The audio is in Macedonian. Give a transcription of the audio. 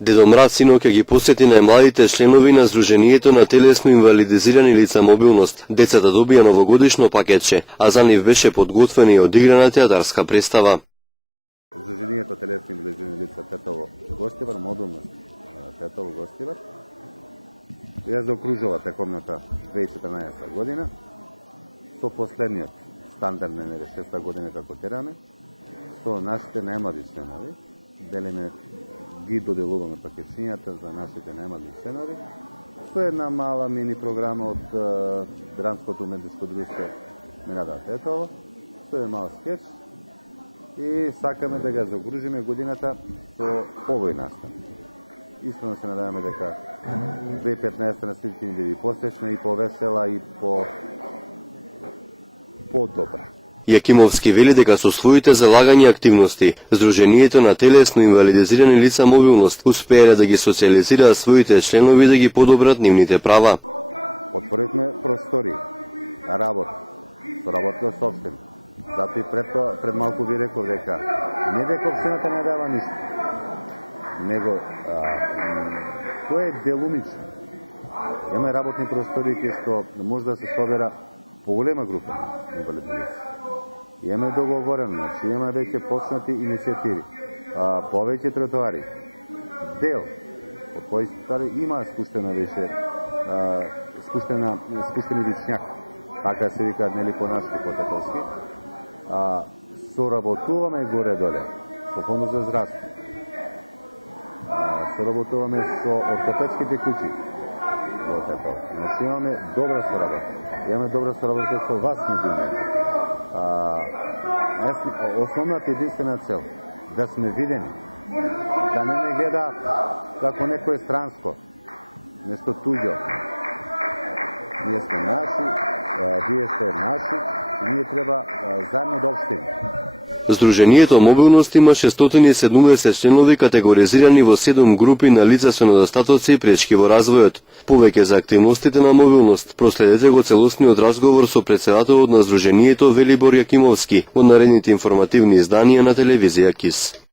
Дедо Мраз синоќа ги посети најмладите членови на Сдруженијето на телесно инвалидизирани лица мобилност. Децата добија новогодишно пакетче, а за нив беше подготвена и одиграна театарска представа. Сдруженијето телесно инвалидизирани лица Тетово Гостивар, мобилност Тетово Гостивар, ја заокружува текомната 2014 година, со последниот стандард на 6 година како тераме, со нашите најмлади членови, делиме ги доделуваме пакетчињата за нашите најмлади членови, со една мала мини програма од Дранското медичко друштво Минада Тетово, со еден мал скеч и сакаме да ga заокружиме годината со овој настан. Искрено се надеваме дека 2015 на сите ќе биде посечна и повесела и по-добра. Јакимовски вели дека со своите залагања и активности, Сдруженијето на телесно инвалидизирани лица мобилност успеале да ги социализираат своите членови да ги подобрат нивните права. Отворивме простори, работа, со работна собственост. Зато и пред малку ви реков дека не дека општината не дава ништо, него тоа е делумично. Има работни простори кај што може да се собера поголема група инвалидни лица. Имаме договорено, значи имаме веќе почнати иницијативи, повеќе тротоари. Дел од кои стари има спуштена веќе спуштени вичњак, така се викаат нели по-нашки по-татовски. Соработуваме горе-доле со фондот за здравство. Соработуваме со ортопедските куќи. Значи имаме добра соработа. Имаме добра соработа со вас меѓу нив. Основната единствена цел да сме видени, да не ме гледа како некое странско, нешто туѓо. Ние сме наши, вие сте наши, и ние треба заедно да обштиме. Сдруженијето мобилност има 670 членови категоризирани во 7 групи на лица со недостатоци и пречки во развојот. Повеќе за активностите на мобилност проследете го целосниот разговор со претседателот на Сдруженијето Велибор Јакимовски во наредните информативни изданија на телевизија КИС.